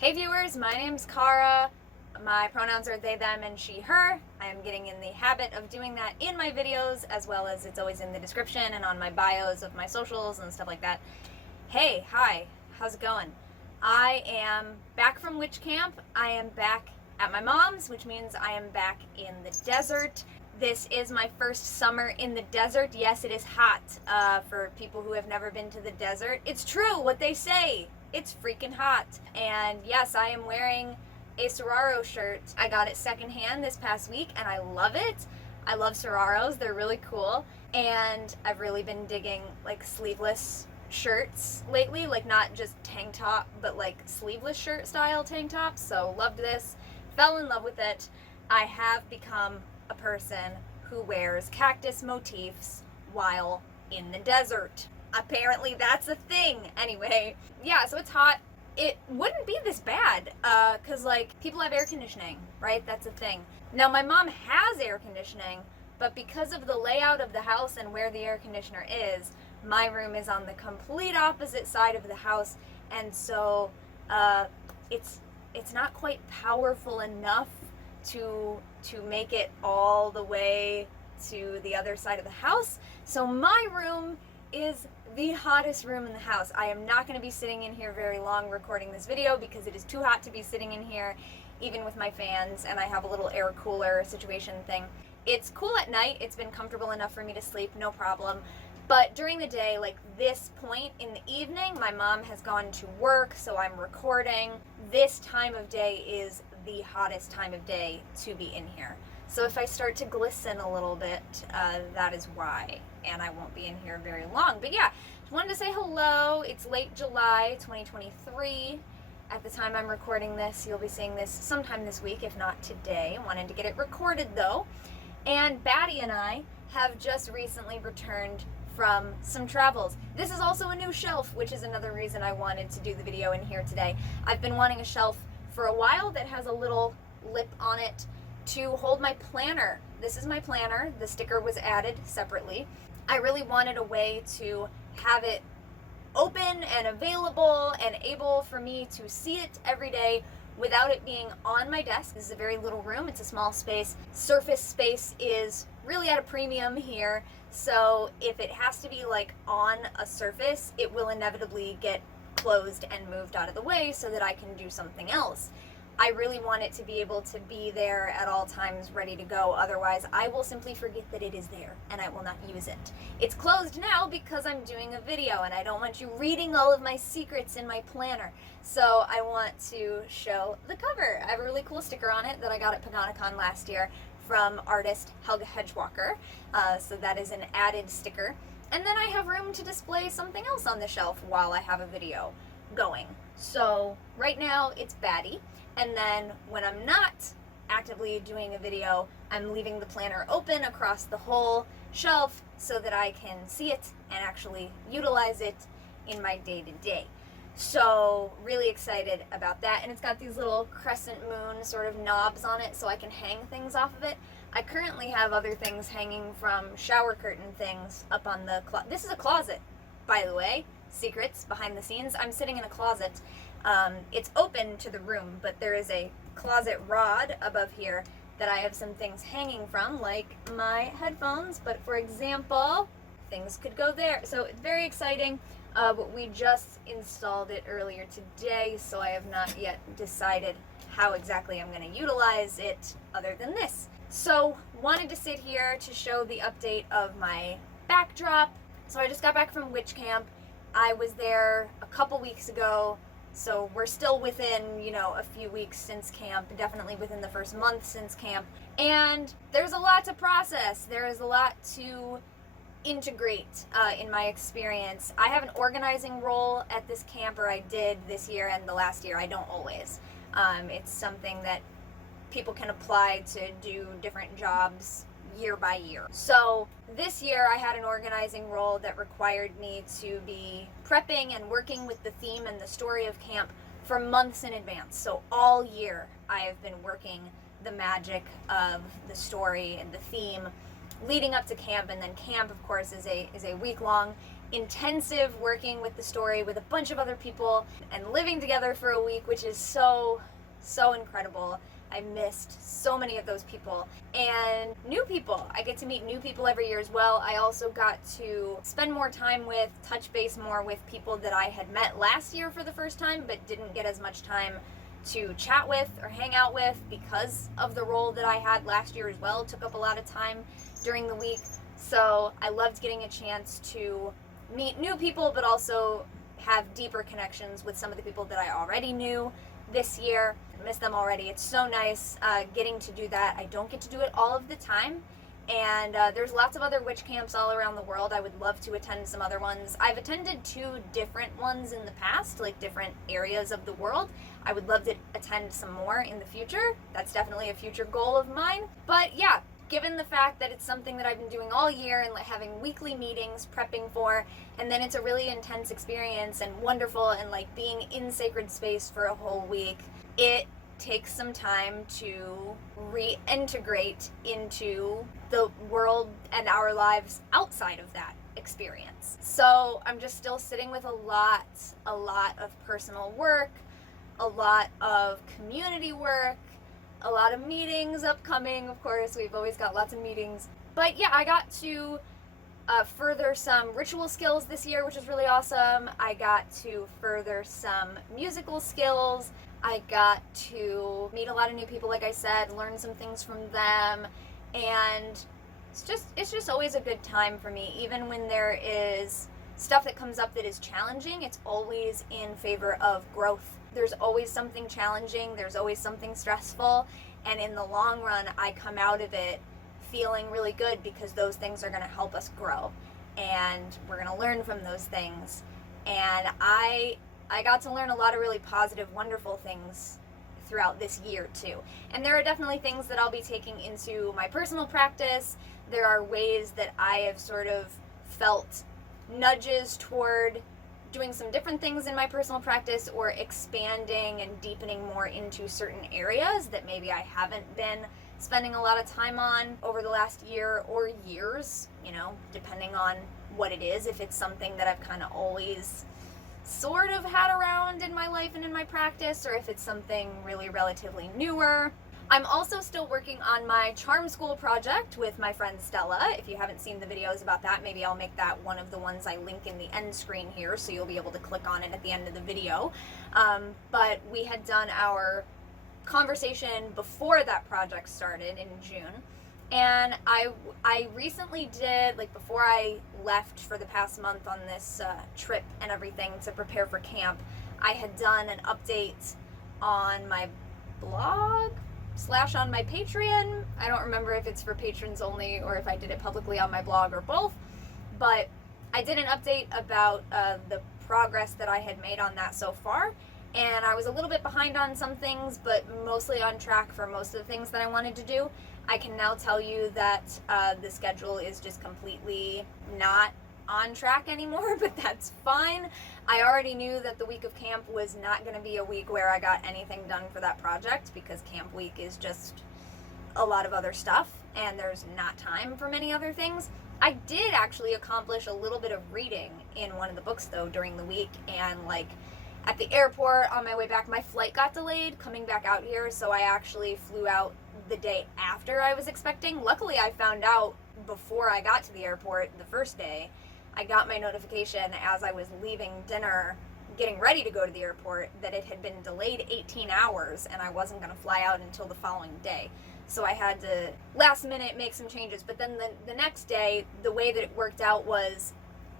Hey viewers, my name's Cara. My pronouns are they, them, and she, her. I am getting in the habit of doing that in my videos, as well as it's always in the description and on my bios of my socials and stuff like that. Hey, hi, how's it going? I am back from witch camp. I am back at my mom's, which means I am back in the desert. This is my first summer in the desert. Yes, it is hot for people who have never been to the desert. It's true what they say. It's freaking hot. And yes, I am wearing a Soraro shirt. I got it secondhand this past week and I love it. I love Soraros. They're really cool. And I've really been digging like sleeveless shirts lately, like not just tank top, but like sleeveless shirt style tank tops. So loved this. Fell in love with it. I have become a person who wears cactus motifs while in the desert. Apparently that's a thing. Anyway, yeah, so it's hot. It wouldn't be this bad, cause like people have air conditioning, right? That's a thing. Now my mom has air conditioning, but because of the layout of the house and where the air conditioner is, my room is on the complete opposite side of the house, and so it's not quite powerful enough to make it all the way to the other side of the house. So my room is the hottest room in the house. I am not going to be sitting in here very long recording this video because it is too hot to be sitting in here even with my fans, and I have a little air cooler situation thing. It's cool at night. It's been comfortable enough for me to sleep, no problem. But during the day, like this point in the evening, my mom has gone to work, so I'm recording. This time of day is the hottest time of day to be in here. So if I start to glisten a little bit, that is why, and I won't be in here very long. But yeah, just wanted to say hello. It's late July 2023. At the time I'm recording this, you'll be seeing this sometime this week, if not today. Wanted to get it recorded though. And Batty and I have just recently returned from some travels. This is also a new shelf, which is another reason I wanted to do the video in here today. I've been wanting a shelf for a while that has a little lip on it to hold my planner. This is my planner. The sticker was added separately. I really wanted a way to have it open and available and able for me to see it every day without it being on my desk. This is a very little room. It's a small space. Surface space is really at a premium here. So if it has to be like on a surface, it will inevitably get closed and moved out of the way so that I can do something else. I really want it to be able to be there at all times, ready to go. Otherwise, I will simply forget that it is there and I will not use it. It's closed now because I'm doing a video and I don't want you reading all of my secrets in my planner. So I want to show the cover. I have a really cool sticker on it that I got at Paganicon last year from artist Helga Hedgewalker. So that is an added sticker. And then I have room to display something else on the shelf while I have a video going. So right now it's Batty. And then when I'm not actively doing a video, I'm leaving the planner open across the whole shelf so that I can see it and actually utilize it in my day-to-day. So really excited about that. And it's got these little crescent moon sort of knobs on it so I can hang things off of it. I currently have other things hanging from shower curtain things up on the closet. This is a closet, by the way. Secrets behind the scenes. I'm sitting in a closet. It's open to the room, but there is a closet rod above here that I have some things hanging from, like my headphones. But for example, things could go there. So it's very exciting. But we just installed it earlier today, so I have not yet decided how exactly I'm going to utilize it other than this. So wanted to sit here to show the update of my backdrop. So I just got back from witch camp. I was there a couple weeks ago, so we're still within, a few weeks since camp, definitely within the first month since camp. And there's a lot to process. There is a lot to integrate in my experience. I have an organizing role at this camp, or I did this year and the last year. I don't always. It's something that people can apply to do different jobs year by year. So this year I had an organizing role that required me to be prepping and working with the theme and the story of camp for months in advance. So all year I have been working the magic of the story and the theme leading up to camp, and then camp of course is a week long, intensive working with the story with a bunch of other people and living together for a week, which is so incredible. I missed so many of those people. And new people. I get to meet new people every year as well. I also got to spend more time with, touch base more with people that I had met last year for the first time, but didn't get as much time to chat with or hang out with because of the role that I had last year as well. It took up a lot of time during the week. So I loved getting a chance to meet new people, but also have deeper connections with some of the people that I already knew this year. I miss them already. It's so nice getting to do that. I don't get to do it all of the time. And there's lots of other witch camps all around the world. I would love to attend some other ones. I've attended 2 different ones in the past, like different areas of the world. I would love to attend some more in the future. That's definitely a future goal of mine. But yeah, given the fact that it's something that I've been doing all year and like having weekly meetings prepping for, and then it's a really intense experience and wonderful, and like being in sacred space for a whole week, it takes some time to reintegrate into the world and our lives outside of that experience. So I'm just still sitting with a lot of personal work, a lot of community work, a lot of meetings upcoming. Of course, we've always got lots of meetings. But yeah, I got to further some ritual skills this year, which is really awesome. I got to further some musical skills. I got to meet a lot of new people, like I said, learn some things from them, and it's just always a good time for me. Even when there is stuff that comes up that is challenging, it's always in favor of growth. There's always something challenging, there's always something stressful, and in the long run, I come out of it feeling really good because those things are going to help us grow, and we're going to learn from those things. And I got to learn a lot of really positive, wonderful things throughout this year too. And there are definitely things that I'll be taking into my personal practice. There are ways that I have sort of felt nudges toward doing some different things in my personal practice, or expanding and deepening more into certain areas that maybe I haven't been spending a lot of time on over the last year or years, you know, depending on what it is. If it's something that I've kind of always sort of had around in my life and in my practice, or if it's something really relatively newer. I'm also still working on my charm school project with my friend Stella. If you haven't seen the videos about that, maybe I'll make that one of the ones I link in the end screen here, so you'll be able to click on it at the end of the video. But we had done our conversation before that project started in June. And I recently did, like before I left for the past month on this trip and everything to prepare for camp, I had done an update on my blog / on my Patreon. I don't remember if it's for patrons only or if I did it publicly on my blog or both, but I did an update about the progress that I had made on that so far. And I was a little bit behind on some things, but mostly on track for most of the things that I wanted to do. I can now tell you that the schedule is just completely not on track anymore, but that's fine. I already knew that the week of camp was not going to be a week where I got anything done for that project, because camp week is just a lot of other stuff and there's not time for many other things. I did actually accomplish a little bit of reading in one of the books though during the week, and like at the airport on my way back, my flight got delayed coming back out here, so I actually flew out the day after I was expecting. Luckily, I found out before I got to the airport the first day. I got my notification as I was leaving dinner, getting ready to go to the airport, that it had been delayed 18 hours and I wasn't going to fly out until the following day. So I had to last minute make some changes. But then the next day, the way that it worked out was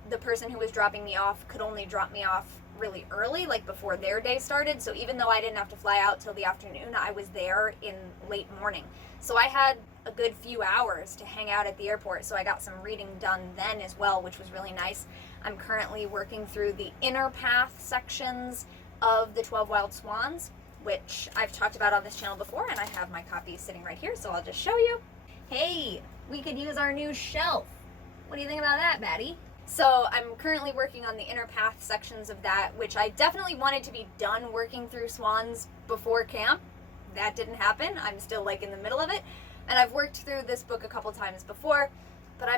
the person who was dropping me off could only drop me off really early, like before their day started. So even though I didn't have to fly out till the afternoon, I was there in late morning. So I had a good few hours to hang out at the airport. So I got some reading done then as well, which was really nice. I'm currently working through the inner path sections of the 12 Wild Swans, which I've talked about on this channel before, and I have my copy sitting right here, so I'll just show you. Hey, we could use our new shelf. What do you think about that, Maddie? So I'm currently working on the inner path sections of that, which I definitely wanted to be done working through swans before camp. That didn't happen. I'm still like in the middle of it. And I've worked through this book a couple times before, but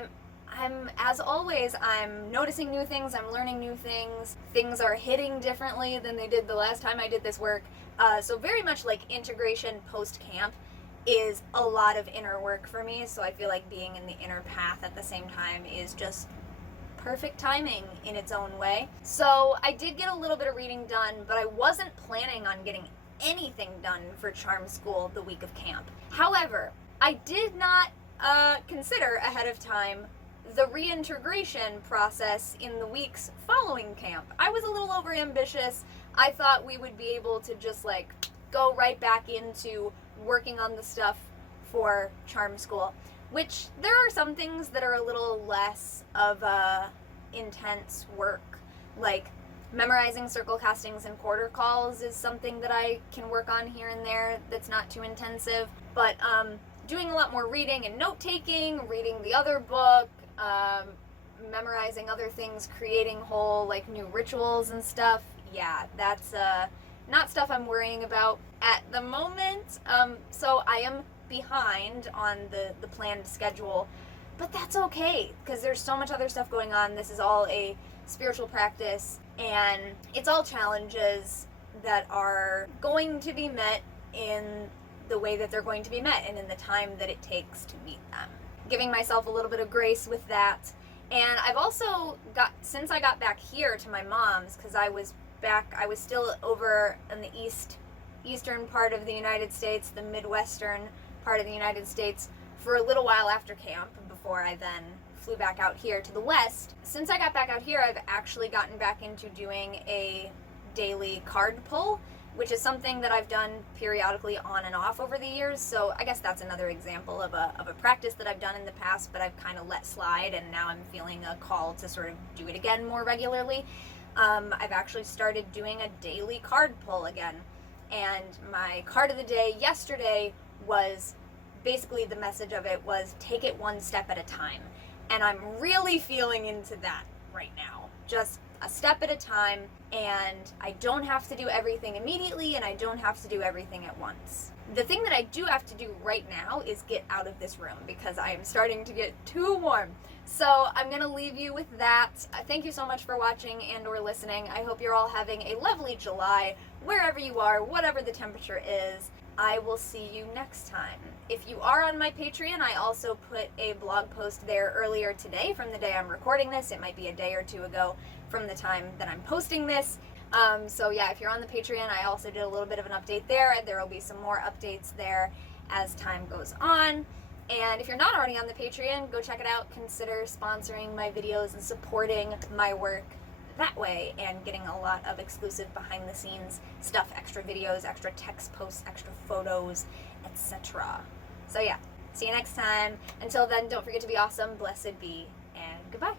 as always, I'm noticing new things, I'm learning new things. Things are hitting differently than they did the last time I did this work. So very much like integration post-camp is a lot of inner work for me, so I feel like being in the inner path at the same time is just perfect timing in its own way. So I did get a little bit of reading done, but I wasn't planning on getting anything done for charm school the week of camp. However, I did not consider ahead of time the reintegration process in the weeks following camp. I was a little overambitious. I thought we would be able to just like go right back into working on the stuff for charm school, which there are some things that are a little less of intense work, like memorizing circle castings and quarter calls is something that I can work on here and there that's not too intensive, but doing a lot more reading and note-taking, reading the other book, memorizing other things, creating whole like new rituals and stuff, yeah, that's not stuff I'm worrying about at the moment. So I am behind on the planned schedule, but that's okay because there's so much other stuff going on. This is all a spiritual practice, and it's all challenges that are going to be met in the way that they're going to be met and in the time that it takes to meet them. Giving myself a little bit of grace with that. And I've also since I got back here to my mom's, because I was still over in the eastern part of the United States, the Midwestern part of the United States, for a little while after camp before I then flew back out here to the west. Since I got back out here, I've actually gotten back into doing a daily card pull, which is something that I've done periodically on and off over the years. So I guess that's another example of a practice that I've done in the past, but I've kind of let slide, and now I'm feeling a call to sort of do it again more regularly. I've actually started doing a daily card pull again, and my card of the day yesterday was basically, the message of it was take it one step at a time, and I'm really feeling into that right now. Just a step at a time, and I don't have to do everything immediately, and I don't have to do everything at once. The thing that I do have to do right now is get out of this room because I am starting to get too warm. So I'm going to leave you with that. Thank you so much for watching and or listening. I hope you're all having a lovely July, wherever you are, whatever the temperature is. I will see you next time. If you are on my Patreon, I also put a blog post there earlier today from the day I'm recording this. It might be a day or two ago from the time that I'm posting this. So yeah, if you're on the Patreon, I also did a little bit of an update there. There will be some more updates there as time goes on. And if you're not already on the Patreon, go check it out. Consider sponsoring my videos and supporting my work that way, and getting a lot of exclusive behind the scenes stuff, extra videos, extra text posts, extra photos, etc. So yeah, see you next time. Until then, don't forget to be awesome, blessed be, and goodbye.